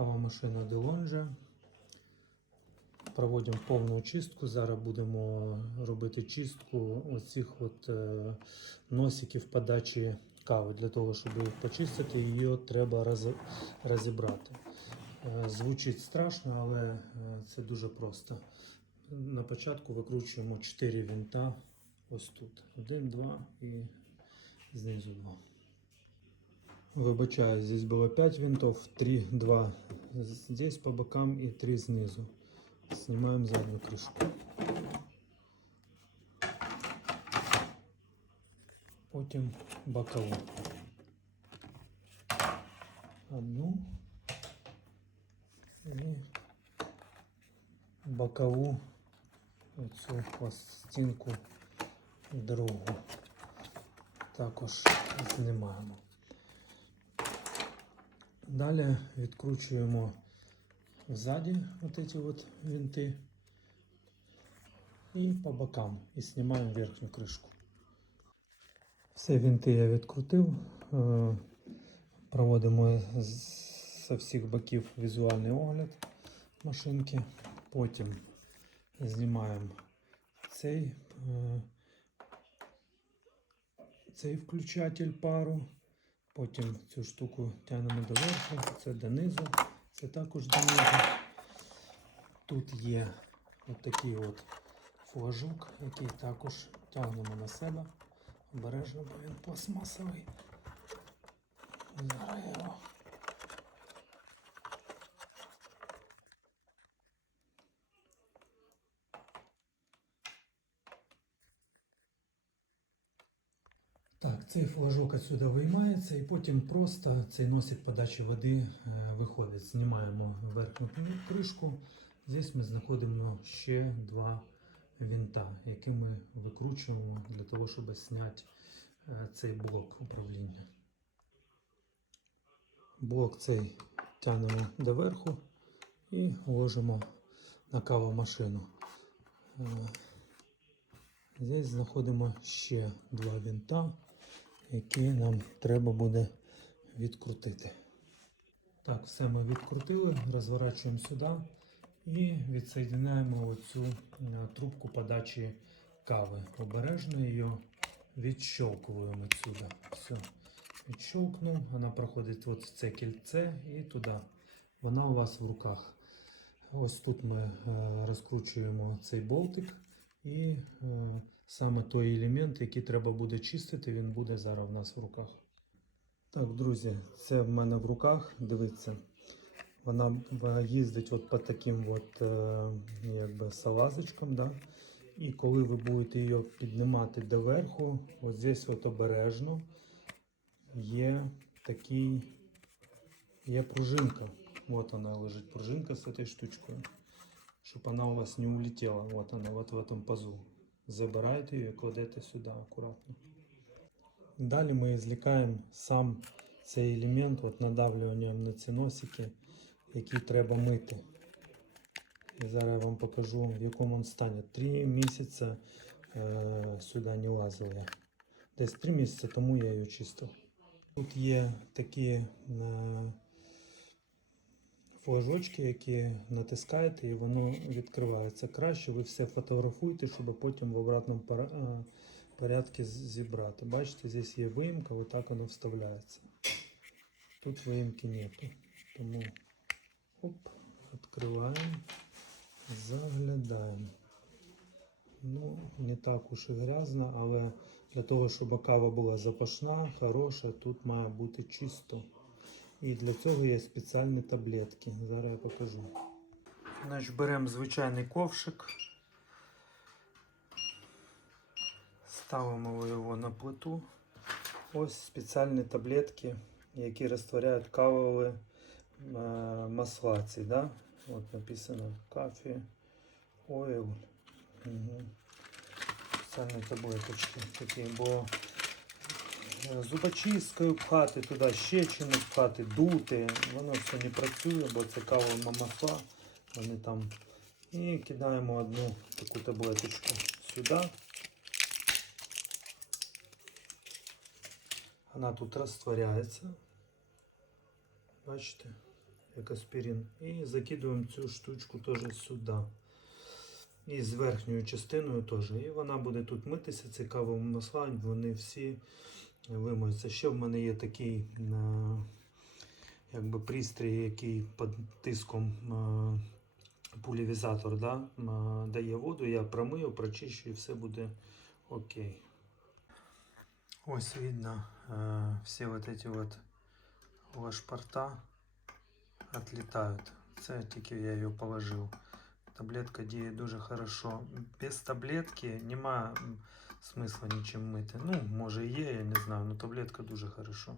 Кава машина Делонжа. Проводимо повну чистку. Зараз будемо робити чистку оцих от е, носиків подачі кави. Для того, щоб їх почистити, її треба розібрати. Е, Звучить страшно, але е, це дуже просто. На початку викручуємо 4 винта ось тут. Один, два і знизу два. Вибачаю, здесь было 5 винтов, 3, 2 здесь по бокам и 3 снизу. Снимаем заднюю крышку. Потім бокову. Одну і бокову оцю пластинку другу. Також знімаємо. Далі відкручуємо ззаді от от винти і по бокам і знімаємо верхню кришку. Всі винти я відкрутив. Е, Проводимо з- з всіх боків візуальний огляд машинки. Потім знімаємо цей, е, цей включатель пару. Потім цю штуку тягнемо доверху, це донизу, це також донизу. Тут є от такий от флажок, який також тягнемо на себе. Обережно, бо він пластмасовий. Зараз його. Так, цей флажок отсюда виймається і потім просто цей носик подачі води е, виходить. Знімаємо верхню кришку. Здесь ми знаходимо ще два винта, які ми викручуємо для того, щоб зняти е, цей блок управління. Блок цей тягнемо доверху і ложимо на кавомашину. Е, Здесь знаходимо ще два винта, які нам треба буде відкрутити. Так, все ми відкрутили, розворачуємо сюди і відсоединяємо оцю е, трубку подачі кави. Обережно її відщелкуємо відсюди. Все, відщелкнув, вона проходить от це кільце і туди. Вона у вас в руках. Ось тут ми е, розкручуємо цей болтик. І е, саме той елемент, який треба буде чистити, він буде зараз в нас в руках. Так, друзі, це в мене в руках. Дивіться. Вона їздить от по таким от, е, якби салазочкам. Да? І коли ви будете її піднімати доверху, от здесь от обережно є такий, є пружинка. Вот вона лежить пружинка з цією штучкою щоб вона у вас не улетела. Вот она, вот в этом пазу. Забираєте її і кладете сюди акуратно. Далі ми извлекаємо сам цей елемент от надавлюванням на ці носики, який треба мити. І зараз я вам покажу, в якому він стані. Три місяці е, сюди не лазив я. Десь три місяці тому я її чистив. Тут є такі е, флажочки, які натискаєте, і воно відкривається. Краще ви все фотографуєте, щоб потім в обратному е, порядку зібрати. Бачите, здесь є виїмка, отак воно вставляється. Тут виїмки нету. Тому оп, відкриваємо, заглядаємо. Ну, не так уж і грязно, але для того, щоб кава була запашна, хороша, тут має бути чисто. І для цього є спеціальні таблетки. Зараз я покажу. Значить, беремо звичайний ковшик. Ставимо його на плиту. Ось спеціальні таблетки, які розтворяють кавові е, масла. Ці, да? От написано кафе, ойл. Угу. Спеціальні таблеточки такі, бо зубочисткою пхати туди, щечину пхати, дути. Воно все не працює, бо це кавова масла. Вони там. І кидаємо одну таку таблеточку сюди. Вона тут розтворяється. Бачите? як аспірин. І закидуємо цю штучку теж сюди. І з верхньою частиною теж. І вона буде тут митися, ці кавові масла, вони всі вимиються. Ще в мене є такий е, якби пристрій, який під тиском е, пулівізатор да, е, дає воду. Я промию, прочищу і все буде окей. Ось видно все вот эти вот лашпорта отлетают. Це тільки я її положив. Таблетка діє дуже хорошо. Без таблетки нема м, смисла нічим мити. Ну, може є, я не знаю, але таблетка дуже хорошо.